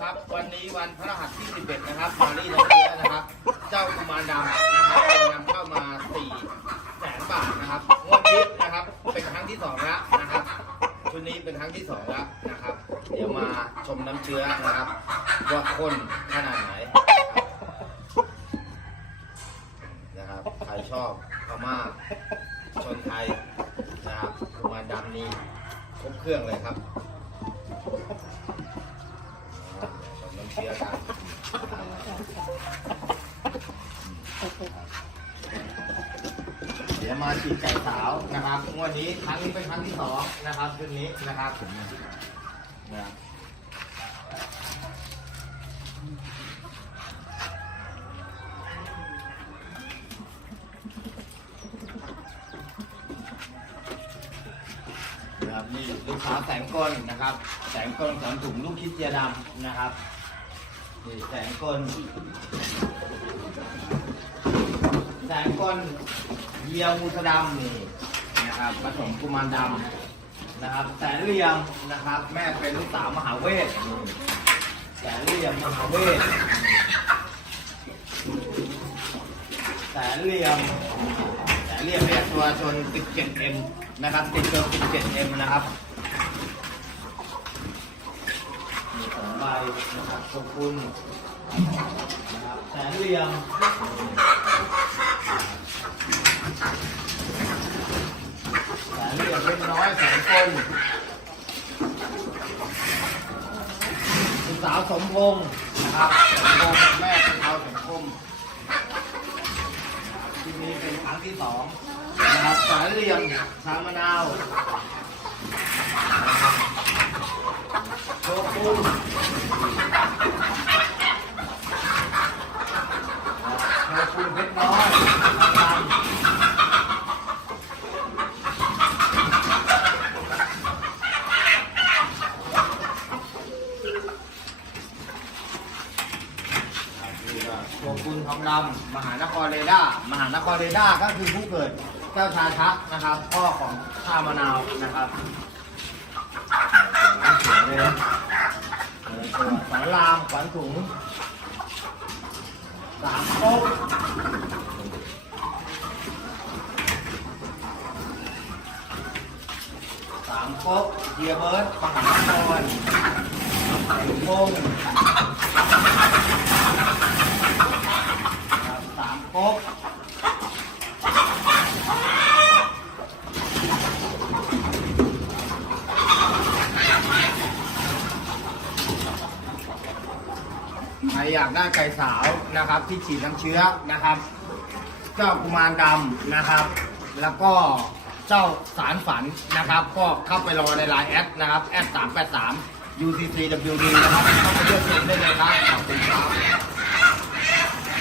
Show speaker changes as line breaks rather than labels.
ครับ วันนี้วันพฤหัสที่ 11 นะครับมารีน้ำเชื้อนะครับ เจ้ากุมารดำนะครับนำเข้ามา4แสนบาทนะครับงวดนี้นะครับ เป็นครั้งที่สองแล้วนะครับชุดนี้เป็นครั้งที่สองแล้วนะครับ เดี๋ยวมาชมน้ำเชื้อนะครับว่าข้นขนาดไหนนะครับใครชอบพม่าชนไทยนะครับกุมารดำนี้ครบเครื่องเลยครับ เชื้อกันเดี๋ยวมาฉีดไก่สาวนะครับงวดนี้ครั้งนี้เป็นครั้งที่สองนะครับชุดนี้นะครับนะครับนะครับนี่ลูกสาวแสงกลนนะครับ แสงกลสอนถุงลูกคิดเจียดำนะครับ นี่แสงกลแสงกลเยียวมูสดำนี่นะครับผสมกุมารดำนะครับ แสนเหลี่ยมนะครับ แม่เป็นลูกสาวมหาเวทแสนเหลี่ยมมหาเวทแสนเหลี่ยมแสนเหลี่ยมเนี่ยตัวชน 17M นะครับติดตัว 17M นะครับมีสองใบ นะครับขอบคุณนะครับแสนเหลี่ยมแสนเหลี่ยมเล็กน้อยแสนคนคุณสาวสมพงศ์นะครับสมพงศ์แม่เป็นชาวสังคมที่นี้เป็นครั้งที่สองนะครับแสนเหลี่ยมชามะนาวนะครับโชกุนนะครับโชกุนเพชรน้อยนะครับ โชกุนทองดำมหานครเรด้ามหานครเรด้าก็คือผู้เกิดเจ้าชาชักนะครับพ่อของข้ามะนาวนะครับสวยเลยนะเออตัวสอนรามขวัญถุงสามโป๊กสามโป๊กเฮียเบิร์ดมหานครแห่งพง ษ์ครับใครอยากได้ไก่สาวนะครับ ที่ฉีดน้ำเชื้อนะครับ เจ้ากุมารดำนะครับ แล้วก็เจ้าสารฝันนะครับ ก็เข้าไปรอในไลน์แอดนะครับแอดสามแปดสาม UCCWD นะครับเข้าไปเลือกเองได้เลยครับขอบคุณครับ